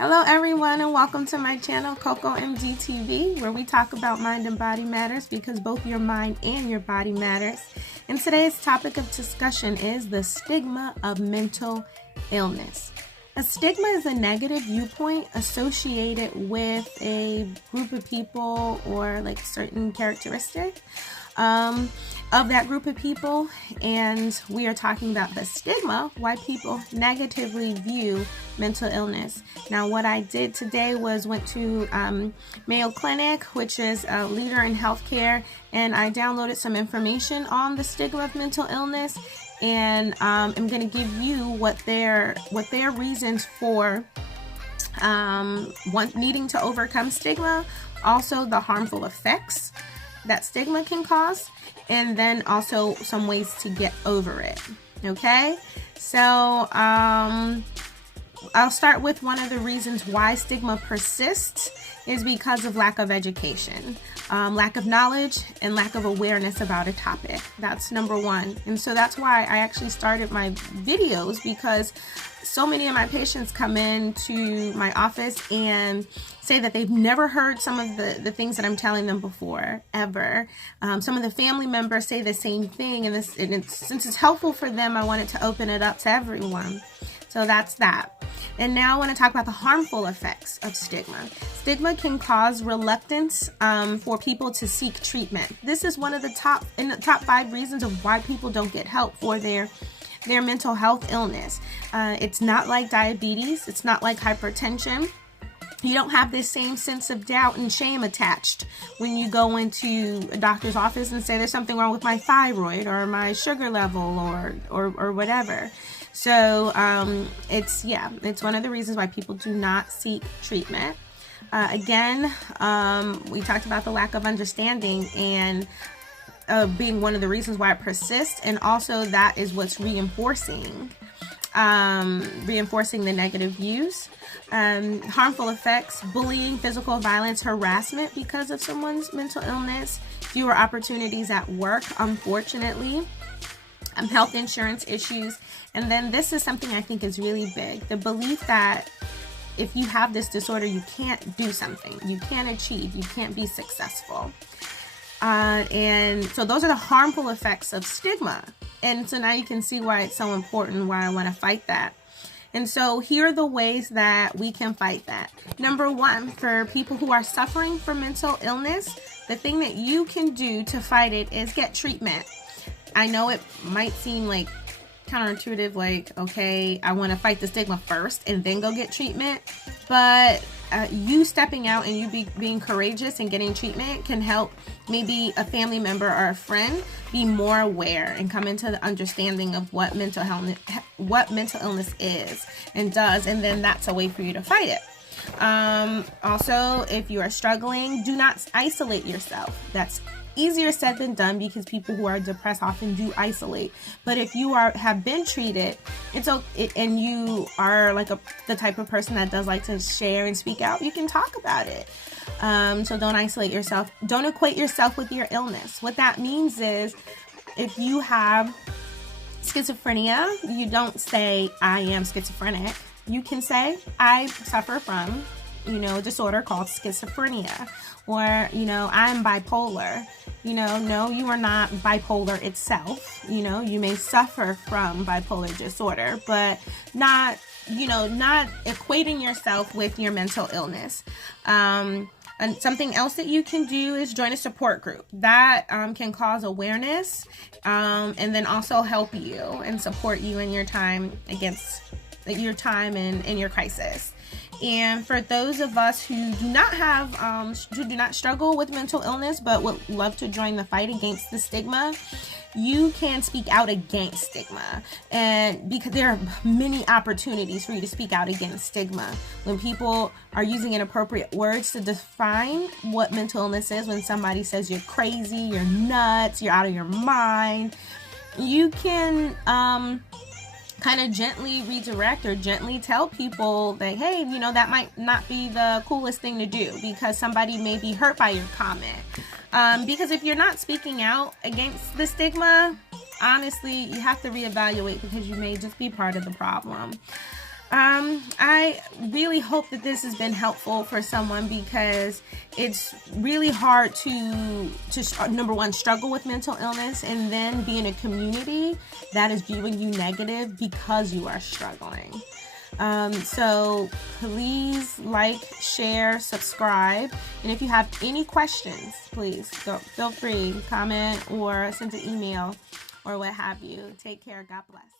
Hello everyone, and welcome to my channel Coco MD TV, where we talk about mind and body matters because both your mind and your body matters. And today's topic of discussion is the stigma of mental illness. A stigma is a negative viewpoint associated with a group of people or like certain characteristic of that group of people, and we are talking about the stigma, why people negatively view mental illness. Now, what I did today was went to Mayo Clinic, which is a leader in healthcare, and I downloaded some information on the stigma of mental illness, and I'm going to give you what their reasons for needing to overcome stigma, also the harmful effects that stigma can cause, and then also some ways to get over it. Okay, so I'll start with one of the reasons why stigma persists is because of lack of education, lack of knowledge, and lack of awareness about a topic. That's number one. And so that's why I actually started my videos, because so many of my patients come into my office and say that they've never heard some of the things that I'm telling them before, ever. Some of the family members say the same thing, and since it's helpful for them, I wanted to open it up to everyone. So that's that. And now I want to talk about the harmful effects of stigma. Stigma can cause reluctance for people to seek treatment. This is one of the top 5 reasons of why people don't get help for their mental health illness. It's not like diabetes. It's not like hypertension. You don't have this same sense of doubt and shame attached when you go into a doctor's office and say there's something wrong with my thyroid or my sugar level or whatever. So it's one of the reasons why people do not seek treatment. Again, we talked about the lack of understanding and being one of the reasons why it persists, and also that is what's reinforcing the negative views. Harmful effects: bullying, physical violence, harassment because of someone's mental illness, fewer opportunities at work, unfortunately, health insurance issues, and then this is something I think is really big: the belief that if you have this disorder, you can't do something, you can't achieve, you can't be successful. And so those are the harmful effects of stigma. And so now you can see why it's so important, why I want to fight that. And so here are the ways that we can fight that. Number one, for people who are suffering from mental illness, the thing that you can do to fight it is get treatment. I know it might seem like counterintuitive, like, okay, I want to fight the stigma first and then go get treatment, but you stepping out and you being courageous and getting treatment can help maybe a family member or a friend be more aware and come into the understanding of what mental illness is and does, and then that's a way for you to fight it. Also, if you are struggling, do not isolate yourself. That's easier said than done because people who are depressed often do isolate. But if you have been treated, it's okay, and you are like the type of person that does like to share and speak out, you can talk about it. So don't isolate yourself. Don't equate yourself with your illness. What that means is, if you have schizophrenia, you don't say I am schizophrenic. You can say I suffer from a disorder called schizophrenia, or I'm bipolar. No, you are not bipolar itself. You may suffer from bipolar disorder, but not equating yourself with your mental illness. And something else that you can do is join a support group. That can cause awareness, and then also help you and support you in your time in your crisis. And for those of us who do not struggle with mental illness but would love to join the fight against the stigma, you can speak out against stigma, and because there are many opportunities for you to speak out against stigma. When people are using inappropriate words to define what mental illness is, when somebody says you're crazy, you're nuts, you're out of your mind, you can kind of gently redirect or gently tell people that, hey, that might not be the coolest thing to do because somebody may be hurt by your comment. Because if you're not speaking out against the stigma, honestly, you have to reevaluate, because you may just be part of the problem. I really hope that this has been helpful for someone, because it's really hard to number one, struggle with mental illness and then be in a community that is viewing you negative because you are struggling. So please like, share, subscribe, and if you have any questions, please feel free, comment or send an email or what have you. Take care. God bless.